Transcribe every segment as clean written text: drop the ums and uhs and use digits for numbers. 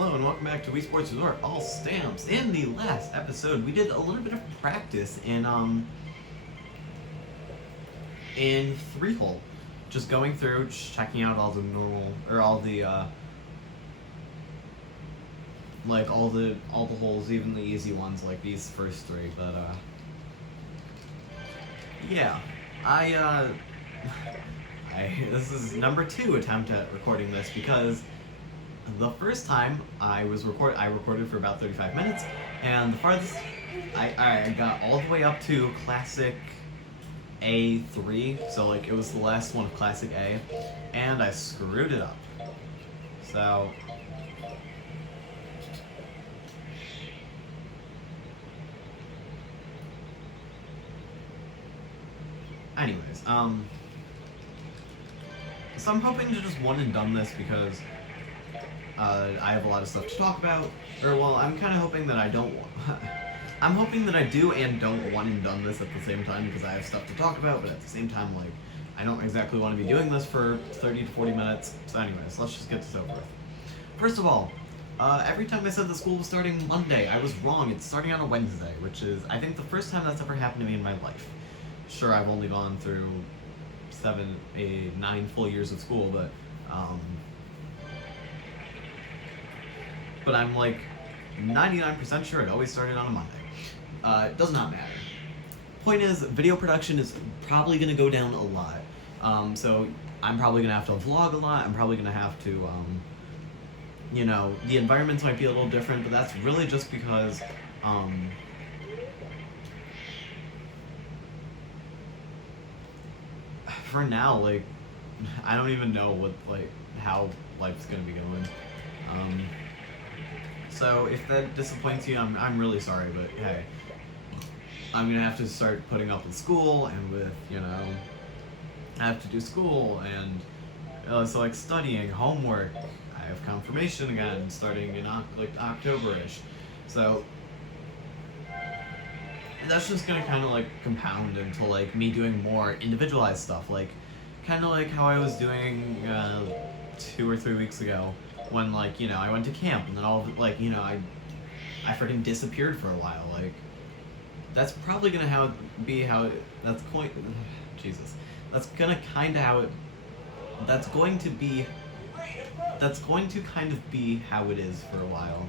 Hello and welcome back to Wii Sports Resort All Stamps. In the last episode, we did a little bit of practice in three hole, just going through, just checking out all the normal or all the all the holes, even the easy ones like these first three. But yeah, this is number 2 attempt at recording this because the first time I recorded for about 35 minutes, and the farthest I got all the way up to Classic A3, so like it was the last one of Classic A, and I screwed it up. So anyways, so I'm hoping to just one and done this because I have a lot of stuff to talk about. Or, well, I'm kind of hoping that I don't... I'm hoping that I do and don't one and done this at the same time because I have stuff to talk about, but at the same time, like, I don't exactly want to be doing this for 30 to 40 minutes. So anyways, let's just get this over with. First of all, every time I said the school was starting Monday, I was wrong. It's starting on a Wednesday, which is, I think, the first time that's ever happened to me in my life. Sure, I've only gone through 7, 8, 9 full years of school, but I'm like 99% sure it always started on a Monday. It does not matter. Point is, video production is probably going to go down a lot. So I'm probably going to have to vlog a lot. I'm probably going to have to, you know, the environments might be a little different, but that's really just because, for now, like, I don't even know what, like, how life's going to be going. So if that disappoints you, I'm really sorry, but hey, I'm gonna have to start putting up with school and with, you know, I have to do school and so like studying, homework. I have confirmation again starting in like October-ish, so that's just gonna kind of like compound into like me doing more individualized stuff, like kind of like how I was doing 2 or 3 weeks ago. When, like, you know, I went to camp and then all of it, like, you know, I freaking disappeared for a while. Like, that's probably gonna that's going, Jesus, that's gonna kind of how it, that's going to kind of be how it is for a while.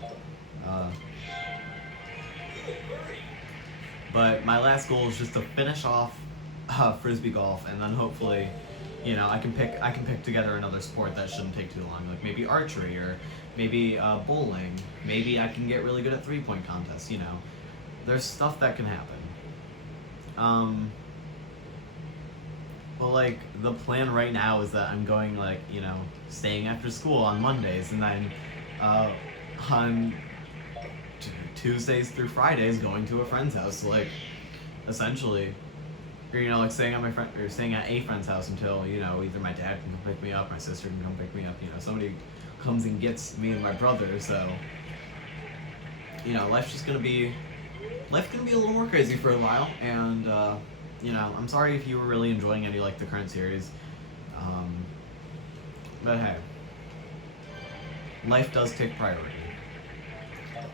But my last goal is just to finish off Frisbee golf, and then hopefully, you know, I can pick together another sport that shouldn't take too long, like maybe archery or maybe bowling. Maybe I can get really good at 3-point contests. You know, there's stuff that can happen. Well, like the plan right now is that I'm going, like, you know, staying after school on Mondays, and then on Tuesdays through Fridays going to a friend's house. So, like, essentially. Or, you know, like staying at a friend's house until, you know, either my dad can come pick me up, my sister can come pick me up, you know, somebody comes and gets me and my brother. So, you know, life's gonna be a little more crazy for a while. And you know, I'm sorry if you were really enjoying any like the current series, but hey, life does take priority.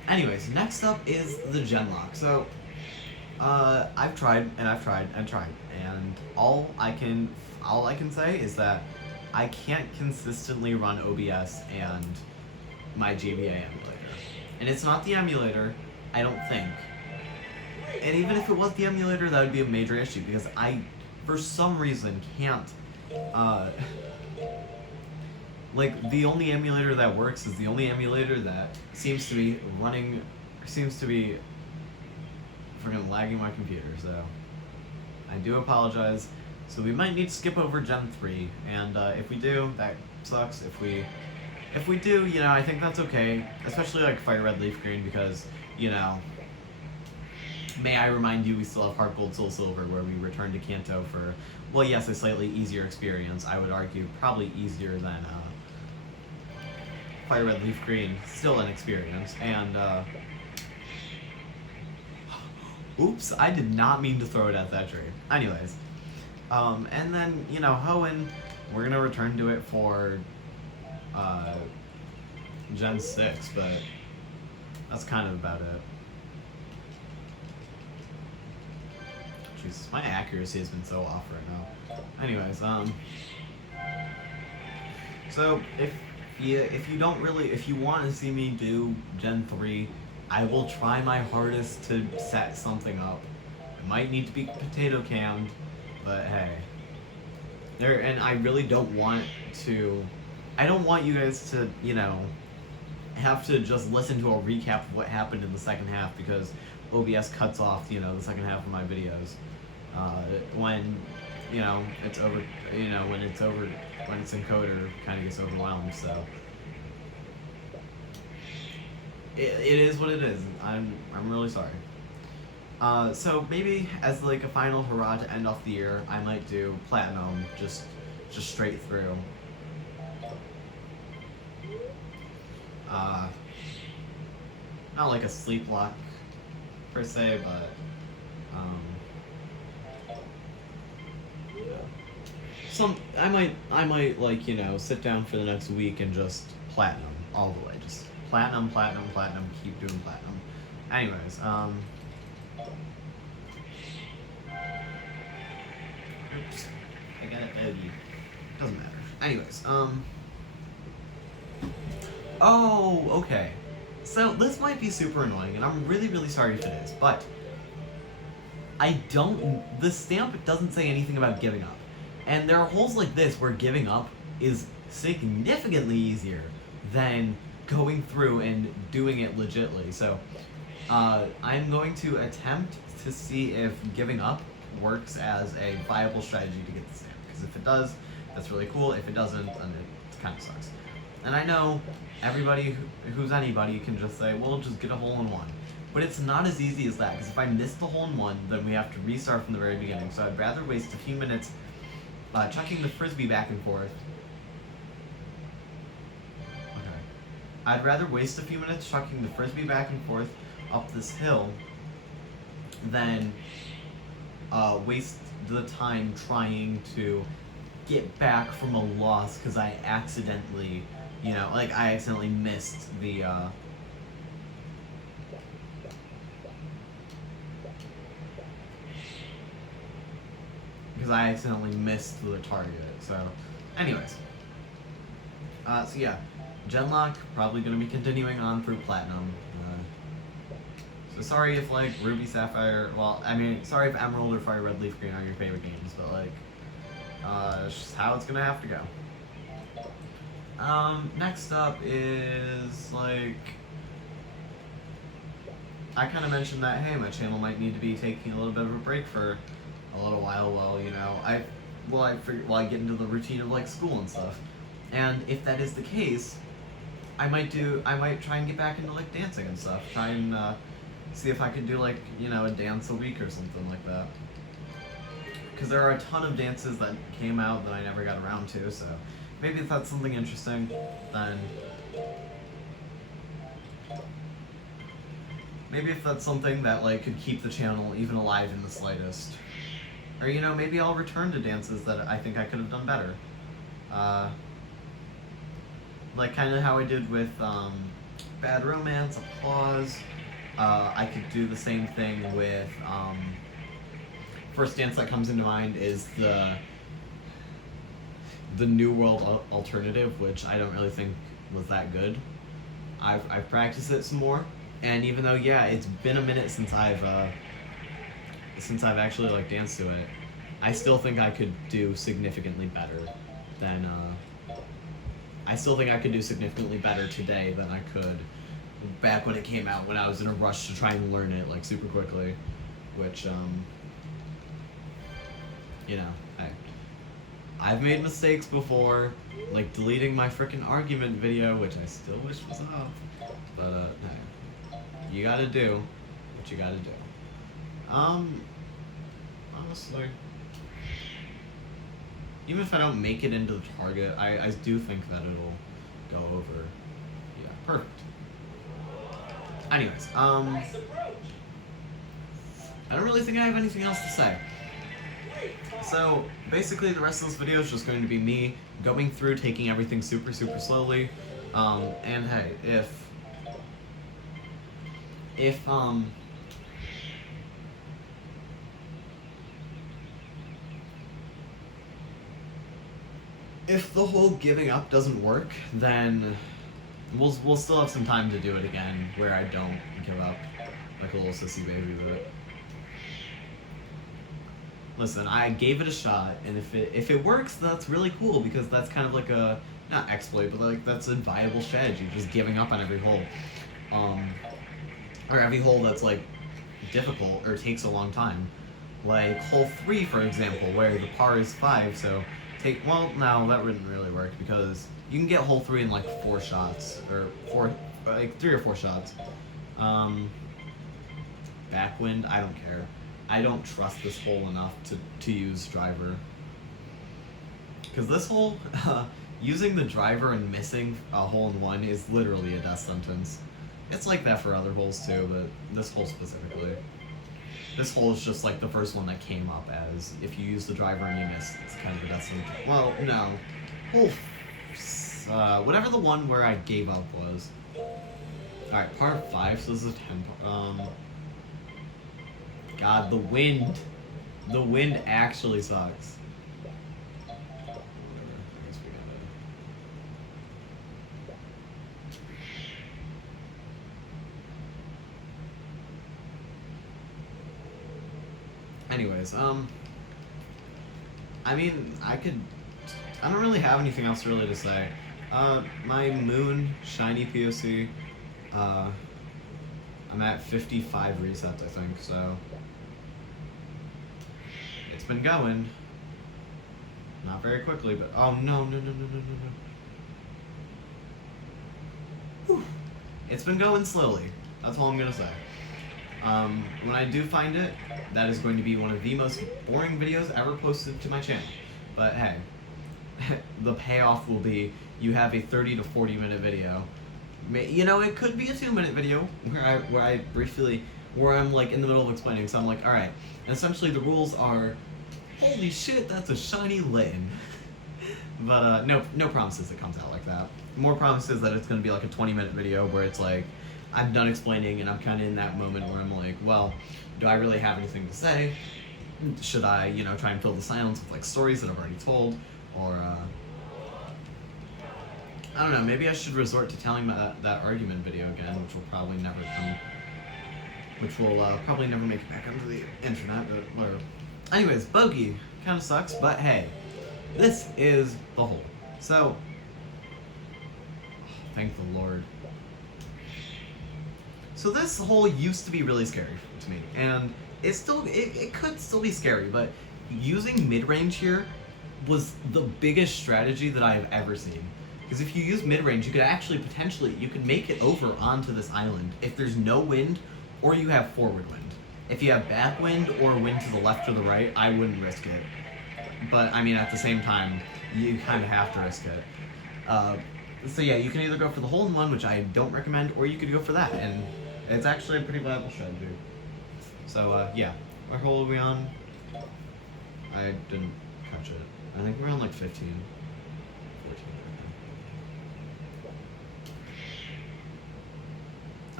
Anyways, next up is the Genlock. So I've tried, and all I can say is that I can't consistently run OBS and my GBA emulator. And it's not the emulator, I don't think. And even if it was the emulator, that would be a major issue, because I, for some reason, can't, like, the only emulator that works is the only emulator that seems to be freaking lagging my computer, so I do apologize. So we might need to skip over Gen 3, and if we do, that sucks. If we do, you know, I think that's okay, especially like Fire Red Leaf Green, because, you know, may I remind you, we still have Heart Gold Soul Silver, where we return to Kanto for, well, yes, a slightly easier experience. I would argue probably easier than Fire Red Leaf Green, still an experience, and oops, I did not mean to throw it at that tree. Anyways, and then, you know, Hoenn, we're gonna return to it for Gen 6, but that's kind of about it. Jesus, my accuracy has been so off right now. Anyways, so if you want to see me do Gen 3, I will try my hardest to set something up. It might need to be potato canned, but hey. And I really don't want to. I don't want you guys to, have to just listen to a recap of what happened in the second half, because OBS cuts off, the second half of my videos. When, it's over, when its encoder kind of gets overwhelmed, so. It is what it is. I'm really sorry. So maybe as like a final hurrah to end off the year, I might do platinum, just straight through. Not like a sleep lock per se, but I might like sit down for the next week and just platinum all the way, just platinum, keep doing platinum. Anyways, oops, I got it. Doesn't matter. Anyways, oh, okay. So this might be super annoying, and I'm really, really sorry if it is, but the stamp doesn't say anything about giving up. And there are holes like this where giving up is significantly easier than going through and doing it legitly. So, I'm going to attempt to see if giving up works as a viable strategy to get the stamp. Because if it does, that's really cool. If it doesn't, then it kind of sucks. And I know everybody who's anybody can just say, well, just get a hole-in-one. But it's not as easy as that, because if I miss the hole-in-one, then we have to restart from the very beginning. So I'd rather waste a few minutes chucking the Frisbee back and forth. Okay. I'd rather waste a few minutes chucking the Frisbee back and forth up this hill than waste the time trying to get back from a loss because I accidentally, I accidentally missed the, because I accidentally missed the target. So, anyways. So yeah, Genlock, probably going to be continuing on through Platinum. So sorry if, Ruby, Sapphire, sorry if Emerald or Fire Red, Leaf Green are your favorite games, but, it's just how it's going to have to go. Next up is, I kind of mentioned that, hey, my channel might need to be taking a little bit of a break for a little while while, I get into the routine of, school and stuff. And if that is the case, I might try and get back into, dancing and stuff. Try and, see if I could do, a dance a week or something like that. Because there are a ton of dances that came out that I never got around to, so maybe if that's something interesting, then maybe if that's something that could keep the channel even alive in the slightest. Or maybe I'll return to dances that I think I could have done better. Kind of how I did with Bad Romance, Applause. I could do the same thing with first dance that comes into mind is the New World Alternative, which I don't really think was that good. I've practiced it some more, and even though it's been a minute since I've actually danced to it, I still think I could do significantly better than I still think I could do significantly better today than I could back when it came out, when I was in a rush to try and learn it super quickly, which I've made mistakes before, deleting my frickin' argument video, which I still wish was up, but hey, you gotta do what you gotta do. Honestly, even if I don't make it into the target, I do think that it'll go over. Yeah, perfect. Anyways, I don't really think I have anything else to say. So, basically the rest of this video is just going to be me going through, taking everything super, super slowly. And hey, if if the whole giving up doesn't work, then we'll still have some time to do it again where I don't give up like a little sissy baby. But listen, I gave it a shot, and if it works, that's really cool because that's kind of like a not exploit, but like that's a viable strategy. Just giving up on every hole, or every hole that's like difficult or takes a long time, like hole 3 for example, where the par is 5. So no, that wouldn't really work because you can get hole 3 in like 4 shots or 3 or 4 shots. Backwind, I don't care. I don't trust this hole enough to use driver. Because this hole, using the driver and missing a hole in 1 is literally a death sentence. It's like that for other holes too, but this hole specifically. This hole is just like the first one that came up as if you use the driver and you miss, it's kind of a death sentence. Well, no. Hole, whatever the one where I gave up was. Alright, par 5, so this is a 10. God, the wind. The wind actually sucks. Anyways, I mean, I don't really have anything else really to say. My moon shiny POC, I'm at 55 resets, I think, so it's been going. Not very quickly, but oh no. Whew. It's been going slowly. That's all I'm gonna say. When I do find it, that is going to be one of the most boring videos ever posted to my channel. But hey, the payoff will be you have a 30 to 40 minute video. You know, it could be a 2-minute video where I'm like in the middle of explaining. So I'm like, all right. And essentially the rules are, holy shit, that's a shiny lane. But no promises it comes out like that. More promises that it's going to be like a 20-minute video where it's like I'm done explaining and I'm kind of in that moment where I'm like, well, do I really have anything to say? Should I, try and fill the silence with like stories that I've already told, or I don't know. Maybe I should resort to telling that argument video again, which will probably never make it back onto the internet. But whatever. Anyways, bogey kind of sucks, but hey, this is the hole. So, thank the Lord. So this hole used to be really scary to me, and it could still be scary, but using mid-range here was the biggest strategy that I have ever seen. Because if you use mid-range, you could actually you could make it over onto this island if there's no wind or you have forward wind. If you have backwind or wind to the left or the right, I wouldn't risk it. But I mean, at the same time, you kind of have to risk it. So yeah, you can either go for the hole-in-one, which I don't recommend, or you could go for that, and it's actually a pretty viable strategy. So yeah, what hole are we on? I didn't catch it. I think we're on like 15,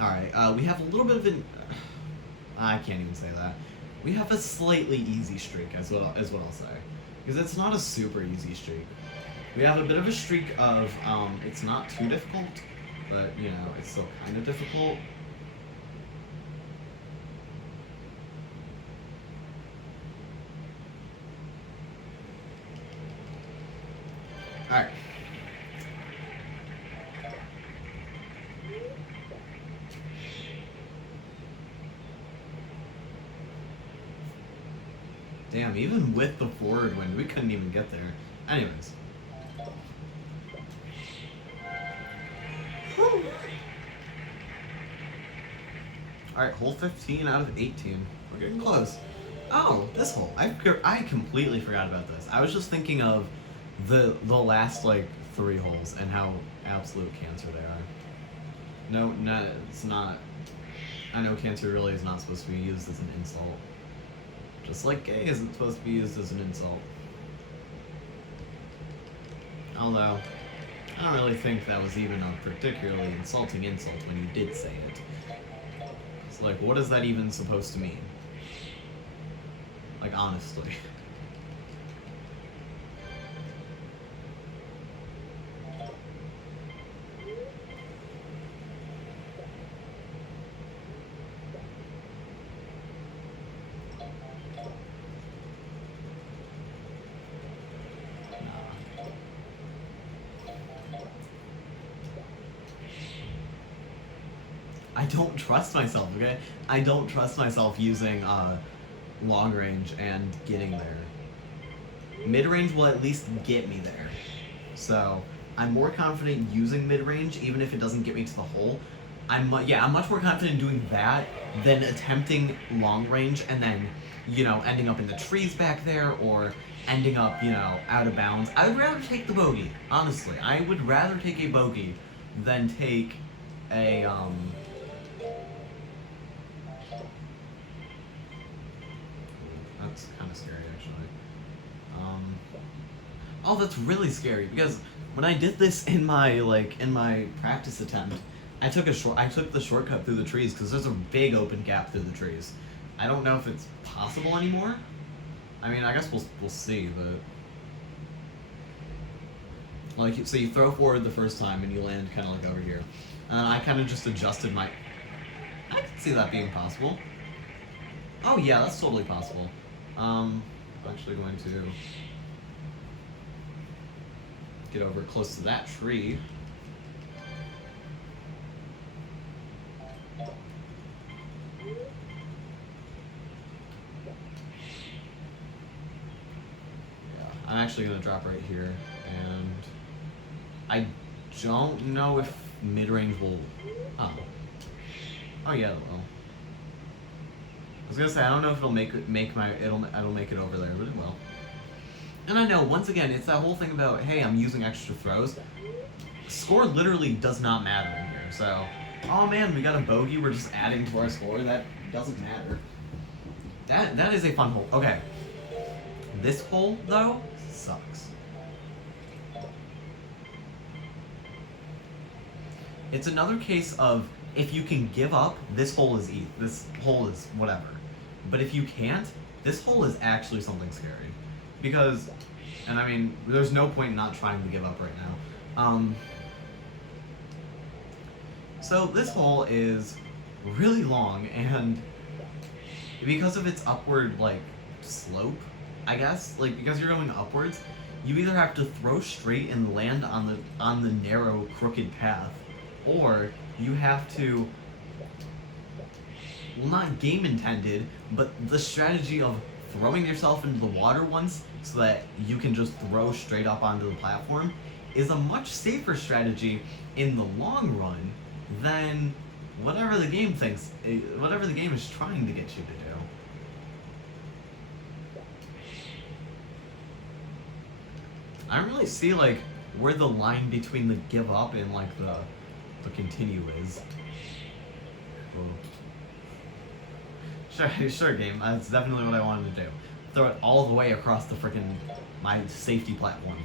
14. Alright, we have a little bit of an... I can't even say that. We have a slightly easy streak, is what I'll say. Because it's not a super easy streak. We have a bit of a streak of, it's not too difficult, but, it's still kind of difficult. Alright. Damn, even with the forward wind, we couldn't even get there. Anyways. Alright, hole 15 out of 18. We're getting close. Oh, this hole. I completely forgot about this. I was just thinking of the last, 3 holes and how absolute cancer they are. No, it's not. I know cancer really is not supposed to be used as an insult. Just like gay isn't supposed to be used as an insult. Although, I don't really think that was even a particularly insulting insult when you did say it. It's like, what is that even supposed to mean? Like, honestly. I don't trust myself, okay? I don't trust myself using long range and getting there. Mid range will at least get me there. So I'm more confident using mid range, even if it doesn't get me to the hole. I'm much more confident doing that than attempting long range and then, ending up in the trees back there or ending up, out of bounds. I would rather take the bogey, honestly. I would rather take a bogey than take a That's kind of scary, actually. Oh, that's really scary because when I did this in my practice attempt, I took the shortcut through the trees because there's a big open gap through the trees. I don't know if it's possible anymore. I mean, I guess we'll see, but so you throw forward the first time and you land kind of like over here. And I kind of just adjusted my. I can see that being possible. Oh yeah, that's totally possible. I'm actually going to get over close to that tree. Yeah, I'm actually going to drop right here, and I don't know if mid-range will... Oh yeah, it will. I was gonna say I don't know if it'll make it over there, but it will. And I know once again it's that whole thing about hey I'm using extra throws. Score literally does not matter in here. So oh man we got a bogey we're just adding to our score that doesn't matter. That is a fun hole. Okay, this hole though sucks. It's another case of if you can give up, this hole is whatever. But if you can't, this hole is actually something scary. Because, and I mean, there's no point in not trying to give up right now. So this hole is really long, and because of its upward, slope, I guess, because you're going upwards, you either have to throw straight and land on the narrow, crooked path, or you have to, well, not game intended, but the strategy of throwing yourself into the water once so that you can just throw straight up onto the platform is a much safer strategy in the long run than whatever the game is trying to get you to do. I don't really see where the line between the give up and the continue is. Sure, game. That's definitely what I wanted to do. Throw it all the way across the my safety platform.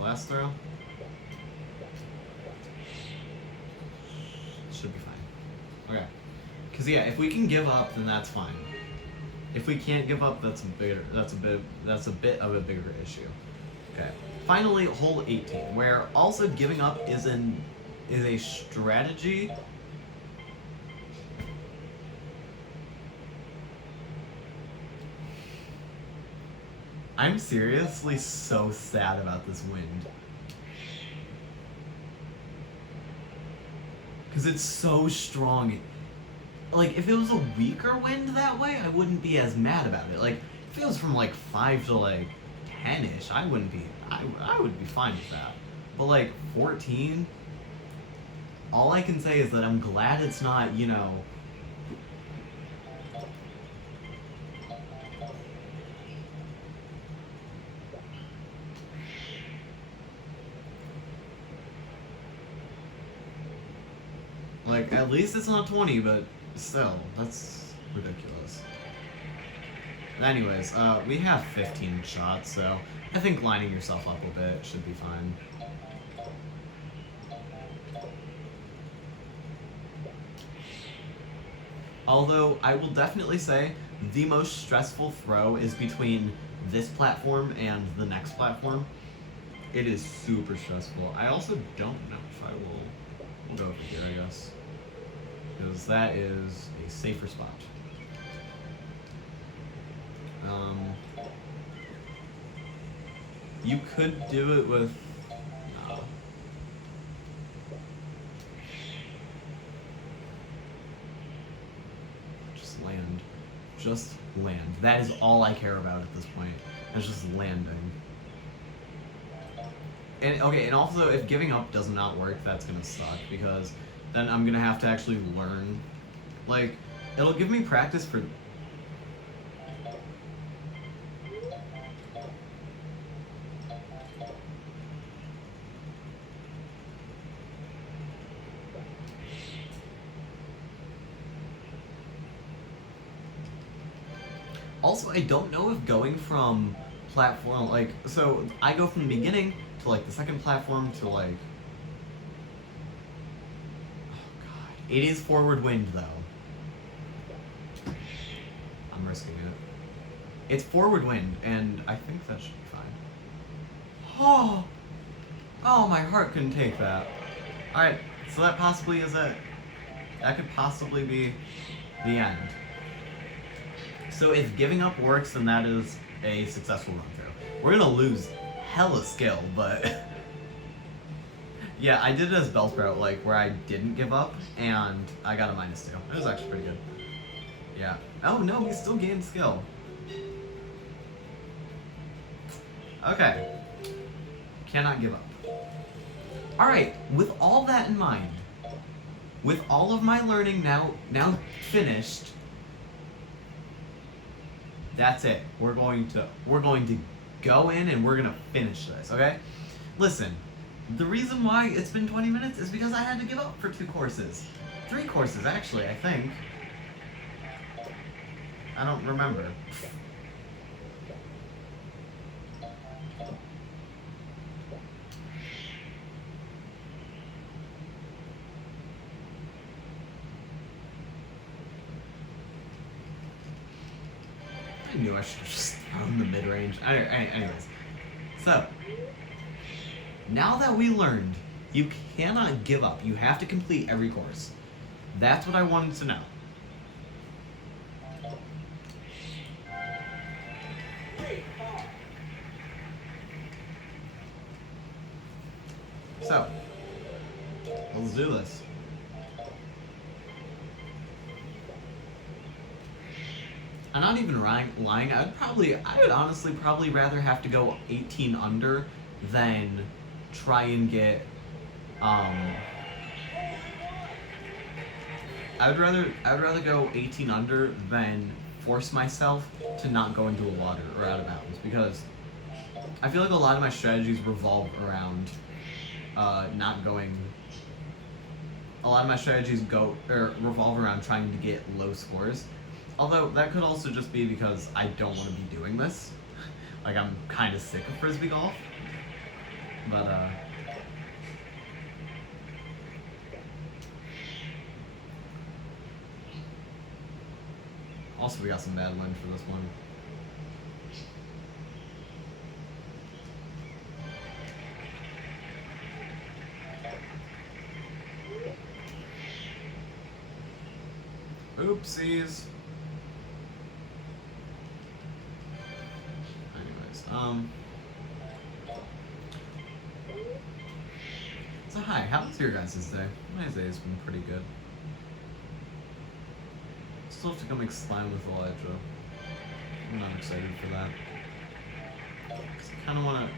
Last throw. Should be fine. Okay. Because yeah, if we can give up, then that's fine. If we can't give up, that's a bit of a bigger issue. Okay. Finally, hole 18, where also giving up is a strategy. I'm seriously so sad about this wind. Because it's so strong. If it was a weaker wind that way, I wouldn't be as mad about it. If it was from 5 to 10-ish, I would be fine with that. But 14, all I can say is that I'm glad it's not, Like, at least it's not 20, but still, that's ridiculous. But anyways, we have 15 shots, so I think lining yourself up a bit should be fine. Although, I will definitely say, the most stressful throw is between this platform and the next platform. It is super stressful. I also don't know if I will... We'll go over here, I guess. Because that is a safer spot. You could do it with... No. Just land. Just land. That is all I care about at this point. It's just landing. And okay, and also if giving up does not work, that's gonna suck because then I'm gonna have to actually learn. Like, it'll give me practice for. Also, I don't know if going from platform, like, so I go from the beginning to, like, the second platform to, like, oh god, it is forward wind, though. I'm risking it. It's forward wind, and I think that should be fine. Oh, my heart couldn't take that. Alright, so that possibly is it. That could possibly be the end. So if giving up works, then that is a successful run through. We're gonna lose hella skill, but yeah, I did it as Bellsprout, like where I didn't give up, and I got a -2. It was actually pretty good. Yeah. Oh no, we still gained skill. Okay. Cannot give up. Alright, with all that in mind, with all of my learning now finished, that's it. We're going to go in and we're gonna finish this, okay? Listen, the reason why it's been 20 minutes is because I had to give up for 2 courses. 3 courses, actually, I think. I don't remember. I knew I should have just thrown the mid-range. Anyways. So, now that we learned, you cannot give up. You have to complete every course. That's what I wanted to know. So, let's do this. I'm not even lying. I would honestly probably rather have to go 18 under than try and get, I would rather go 18 under than force myself to not go into the water or out of bounds, because I feel like a lot of my strategies revolve around not going. A lot of my strategies revolve around trying to get low scores. Although, that could also just be because I don't want to be doing this. Like, I'm kind of sick of Frisbee golf. But, also, we got some bad wind for this one. Oopsies. So hi, how was your guys' day? My day has been pretty good. Still have to go make slime with Elijah. I'm not excited for that. Cause I kinda wanna,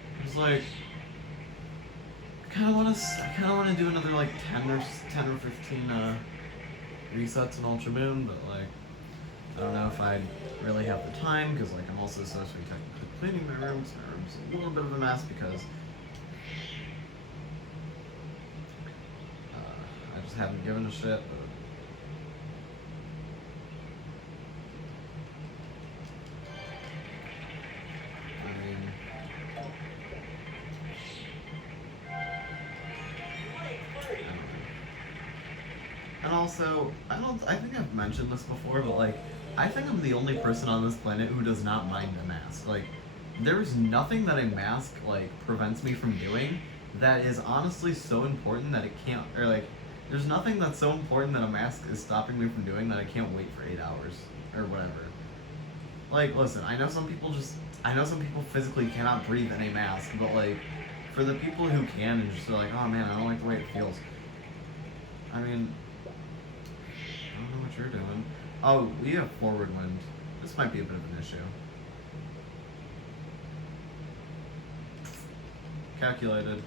I kinda wanna do another like 10 or 15 resets in Ultra Moon, but like, I don't know if I really have the time, because like I'm also supposed to be technically cleaning my room, so my room's a little bit of a mess because I just just haven't given a shit. But I mean, I don't know. And also, I think I've mentioned this before, but like, I think I'm the only person on this planet who does not mind a mask. Like, there's nothing that a mask, like, prevents me from doing that is honestly so important that it can't, or like, there's nothing that's so important that a mask is stopping me from doing that I can't wait for 8 hours, or whatever. Like, listen, I know some people physically cannot breathe in a mask, but like, for the people who can and just are like, oh man, I don't like the way it feels. I mean, I don't know what you're doing. Oh, we have forward wind. This might be a bit of an issue. Calculated.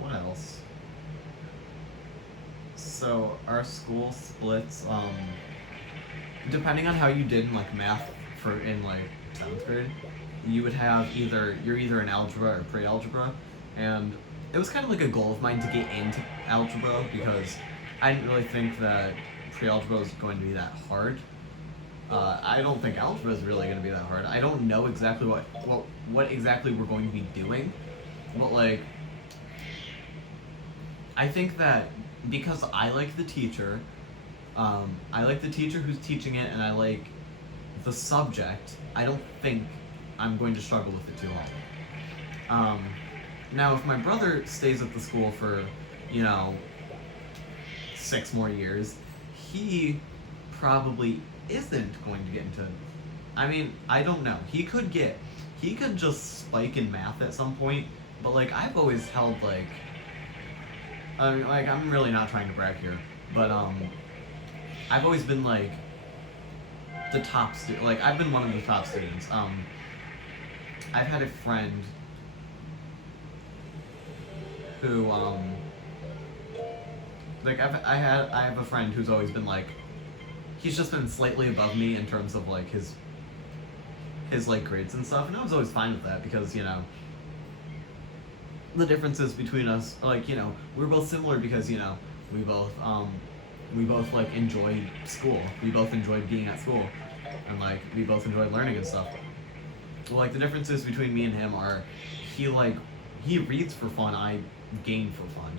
What else? So our school splits, depending on how you did in like math in like 7th grade, you would have you're either in algebra or pre-algebra, and it was kind of like a goal of mine to get into algebra because I didn't really think that pre-algebra was going to be that hard. I don't think algebra is really going to be that hard. I don't know exactly what exactly we're going to be doing, but like, I think that because I like the teacher who's teaching it, and I like the subject, I don't think I'm going to struggle with it too long. Now, if my brother stays at the school for, 6 more years, he probably isn't going to get into. I mean, I don't know. He could just spike in math at some point, but like I've always held like. I mean, like I'm really not trying to brag here, but I've always been like the top student. Like I've been one of the top students. I've had a friend who like I have a friend who's always been like, he's just been slightly above me in terms of like his like grades and stuff, and I was always fine with that because the differences between us, like we're both similar because we both like enjoyed school, we both enjoyed being at school, and like we both enjoyed learning and stuff. Well, like the differences between me and him are he reads for fun, I game for fun,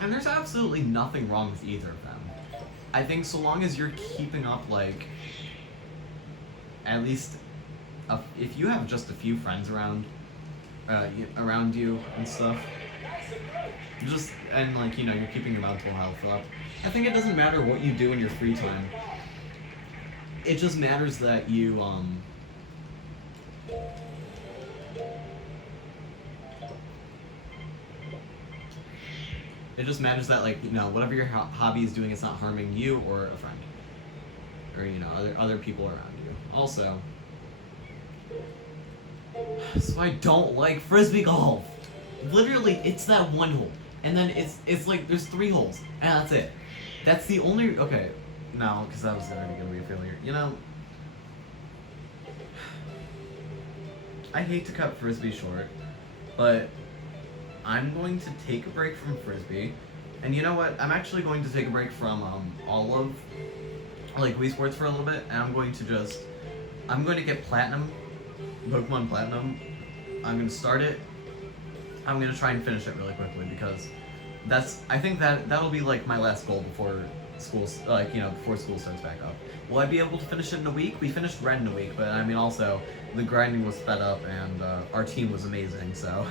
and there's absolutely nothing wrong with either of them. I think so long as you're keeping up like at least if you have just a few friends around you and stuff, and like you're keeping your mental health up, I think it doesn't matter what you do in your free time. It just matters that you it just matters that like whatever your hobby is doing, it's not harming you or a friend or other people around you. Also, so I don't like Frisbee golf. Literally, it's that one hole, and then it's like there's 3 holes, and that's it. That's the only no, because that was already gonna be a failure. I hate to cut Frisbee short, but I'm going to take a break from Frisbee, and you know what? I'm actually going to take a break from all of like Wii Sports for a little bit, and I'm going to get Platinum. Pokemon Platinum. I'm gonna start it. I'm gonna try and finish it really quickly because I think that'll be like my last goal before school starts back up. Will I be able to finish it in a week? We finished Red in a week, but I mean also the grinding was sped up and our team was amazing, so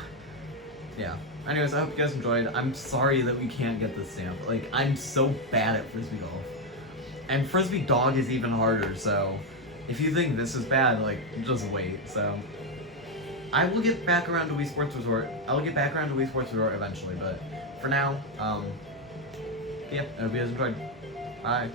yeah. Anyways, I hope you guys enjoyed. I'm sorry that we can't get this stamp. Like I'm so bad at Frisbee golf. And Frisbee dog is even harder, so if you think this is bad, like, just wait. So, I will get back around to Wii Sports Resort. Eventually, but for now, yeah, I hope you guys enjoyed. Bye.